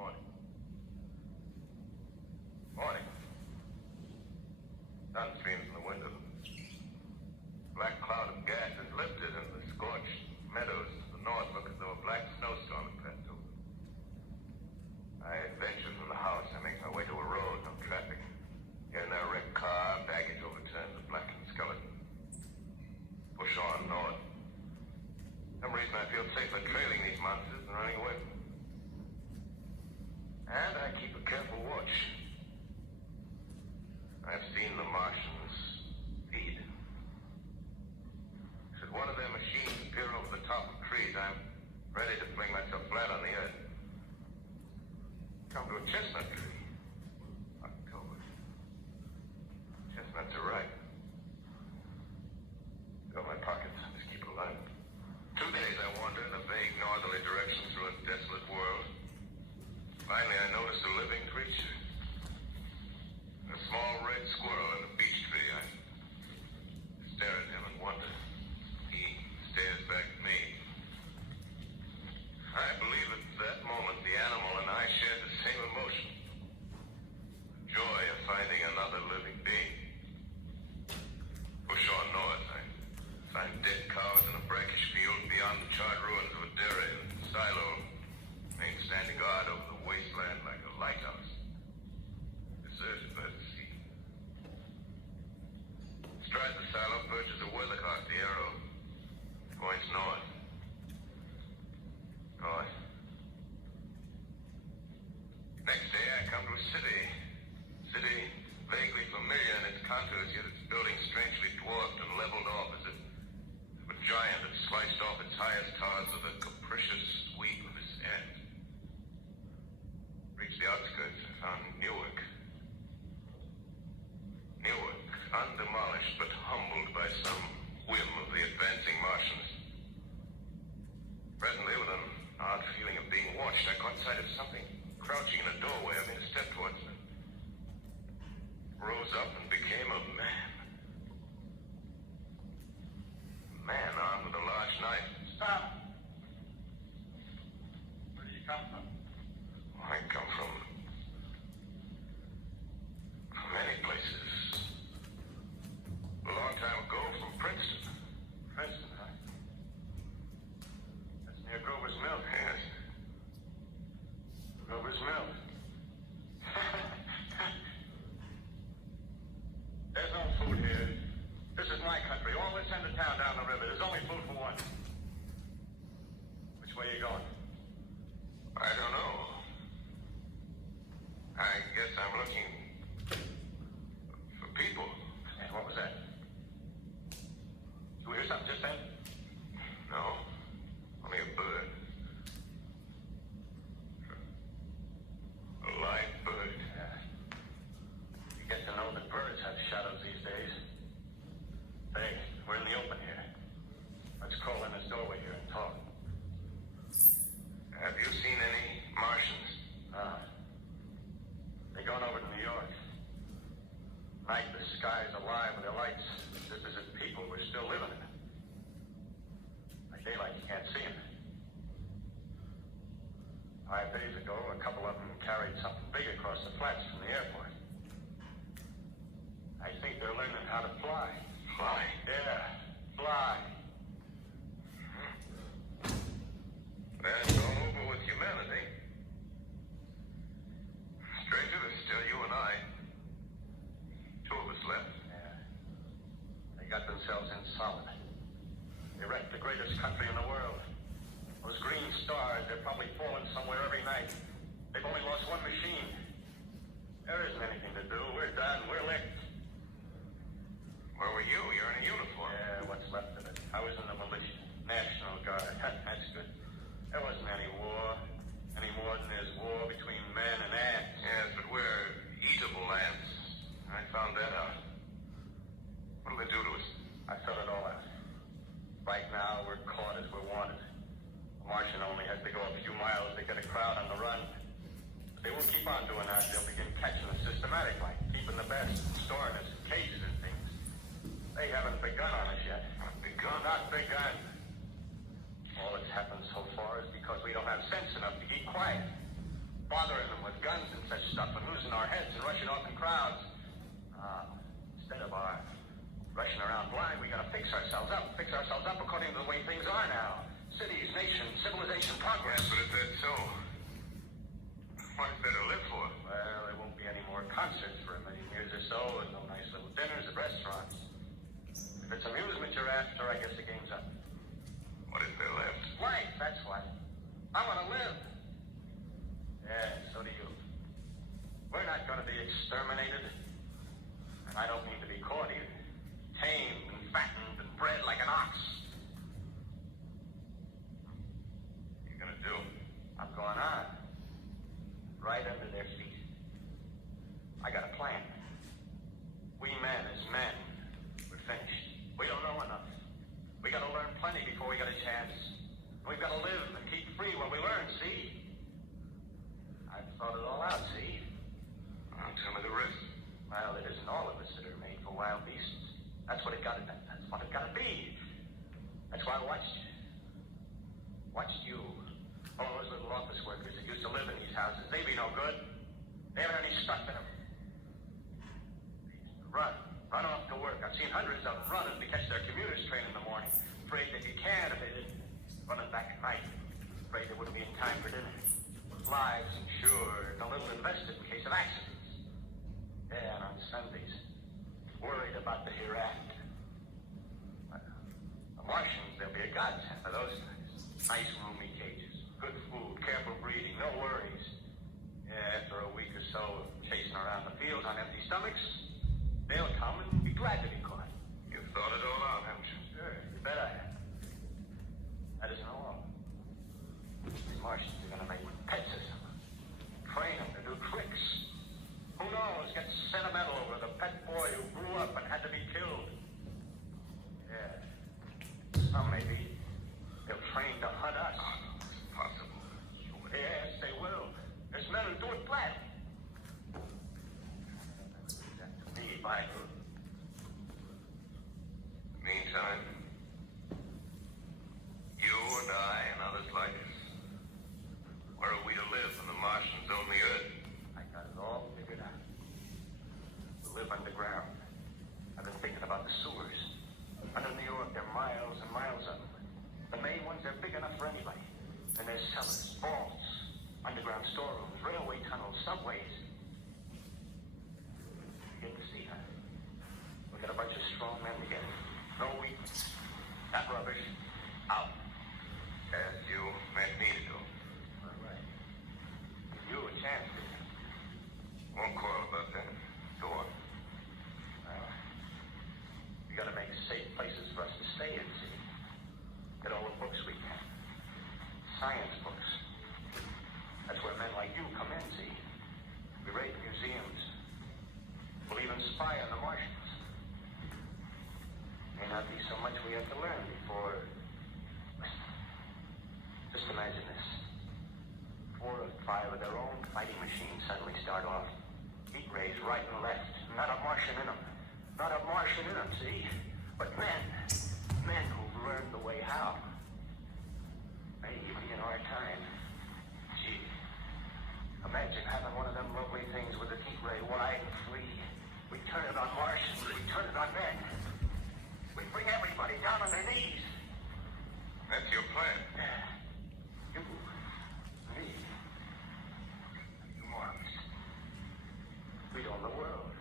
Morning. Morning. Sun streams in the window. Black cloud of gas is lifted, and the scorched meadows to the north look as though a black snowstorm had passed over. I adventure from the house. I make my way to a road, no traffic. Here and there, a wrecked car, baggage overturned, a blackened skeleton. Push on north. For some reason I feel safer trailing these monsters than running away from them. And I keep a careful watch. I've seen the Martians feed. Should one of their machines appear over the top of trees, I'm ready to fling myself flat on the earth. Come to a chestnut tree. October. Chestnuts are ripe. Fill my pockets. Just keep it alive. 2 days I wander in a vague northerly direction through a desolate world. Finally, I noticed a living creature. A small red squirrel in a beech tree. I stare at him and wonder. He stares back at me. I believe at that moment the animal and I shared the same emotion. The joy of finding another living being. Push on north. I find dead cows in a brackish field beyond the charred ruins of a dairy and silo. Main standing guard over the wasteland like a lighthouse. Deserted by the sea. Astride the silo perches a weathercock, the arrow. Points north. North. Next day I come to a city. City vaguely familiar in its contours, yet its buildings strangely dwarfed and leveled off as if a giant had sliced off its highest towers with a capricious sweep of his hand. Reached the outskirts, I found Newark. Newark, undemolished but humbled by some whim of the advancing Martians. Presently, with an odd feeling of being watched, I caught sight of something crouching in a doorway. I made a step towards it. Rose up and became a man. A man armed with a large knife. Stop! Where do you come from? I come from many places. A long time ago, from Princeton. Princeton, huh? That's near Grover's Mill. Yes. Grover's Mill. There's no food here. This is my country. All this end of town down the river. There's only food for one. Which way are you going? I don't know. I guess I'm looking for people. Hey, what was that? Did you hear something just then? No, only a bird. A live bird. Yeah. You get to know that birds have shadows these days. Hey, we're in the open here. Let's crawl in this doorway here and talk. Have you seen any Martians? They're going over to New York. Night, the sky's alive with their lights. Just as if people were still living in it. By daylight, you can't see them. 5 days ago, a couple of them carried something big across the flats from the airport. I think they're learning how to fly. Fly? Yeah, fly. That's all over with humanity. Stranger, there's still you and I. 2 of us left. Yeah. They got themselves in solid. They wrecked the greatest country in the world. Those green stars, they're probably falling somewhere every night. They've only lost one machine. There isn't anything to do. We're done. We're licked. Where were you? You're in a uniform. Yeah, what's left of it. I was in the militia. National Guard. That's good. There wasn't any war. Any more than there's war between men and ants. Yes, but we're eatable ants. I found that out. What'll they do to us? I thought it all out. Right now, we're caught as we're wanted. A Martian only has to go a few miles to get a crowd on the run. But they won't keep on doing that. They'll begin catching us systematically, keeping the best, storing us in cages and things. They haven't begun on us yet. Not begun? Not begun. All that's happened so far is because we don't have sense enough to keep quiet. Bother in our heads and rushing off in crowds. Instead of our rushing around blind, we gotta fix ourselves up according to the way things are now. Cities, nations, civilization, progress. Yes, but if that's so, what is there to live for? Well, there won't be any more concerts for a million years or so, and no nice little dinners at restaurants. If it's amusement you're after, I guess the game's up. What is there left? Life, that's what. I want to live. Yeah, so do you. We're not going to be exterminated. And I don't mean to be caught either. Tamed and fattened and bred like an ox. What are you going to do? I'm going on. Right under their feet. I got a plan. We men as men, we're finished. We don't know enough. We got to learn plenty before we get a chance. We've got to live and keep free while we learn, see? I've thought it all out, see? Tell me the rest. Well, it isn't all of us that are made for wild beasts. That's what it got to be. That's why I watched you. All those little office workers that used to live in these houses. They be no good. They haven't any stuff in them. Run off to work. I've seen hundreds of them running to catch their commuter's train in the morning. Afraid they'd be canned if they didn't. Running back at night. Afraid they wouldn't be in time for dinner. Lives insured, a little invested in case of accidents. Yeah, and on Sundays, worried about the hereafter. The Martians, they'll be a godsend for those guys. Nice roomy cages, good food, careful breeding, no worries. Yeah, after a week or so of chasing around the fields on empty stomachs, they'll come and be glad to be caught. You've thought it all out, haven't you? Sure, you bet I have. That isn't all. These Martians are going to make pets of them. Train them to do tricks. Who knows? Get sentimental over the pet boy who grew up and had to be killed. Yeah. Some maybe. They'll train to hunt us. Oh, no, it's impossible. Yes, they will. There's men who do it gladly. Me, by Meantime, you and I and others like us, where are we to live when the Martians own the Earth? I got it all figured out. We live underground. I've been thinking about the sewers. Under New York, there are miles and miles of them. The main ones are big enough for anybody. And there's cellars, vaults, underground storerooms, railway tunnels, subways. You get to see, huh? We got a bunch of strong men together. No weakness. That rubbish. Out. As you meant me to do. All right. Give you a chance to. Won't quarrel about that. Go on. Well, we gotta make safe places for us to stay in, see? Get all the books we can. Science books. That's where men like you come in, see? We raid museums. We'll even spy on the Martians. May not be so much we have to learn before... Listen. Just imagine this. 4 or 5 of their own fighting machines suddenly start off. Heat rays right and left. Not a Martian in them. Not a Martian in them, see? But men. Men who've learned the way how. Maybe in our time. Gee. Imagine having one of them lovely things with a heat ray wide and free. We turn it on Martians. We turn it on men. We bring everybody down on their knees. That's your plan. Yeah. You. Me. You Mormons. We own the world.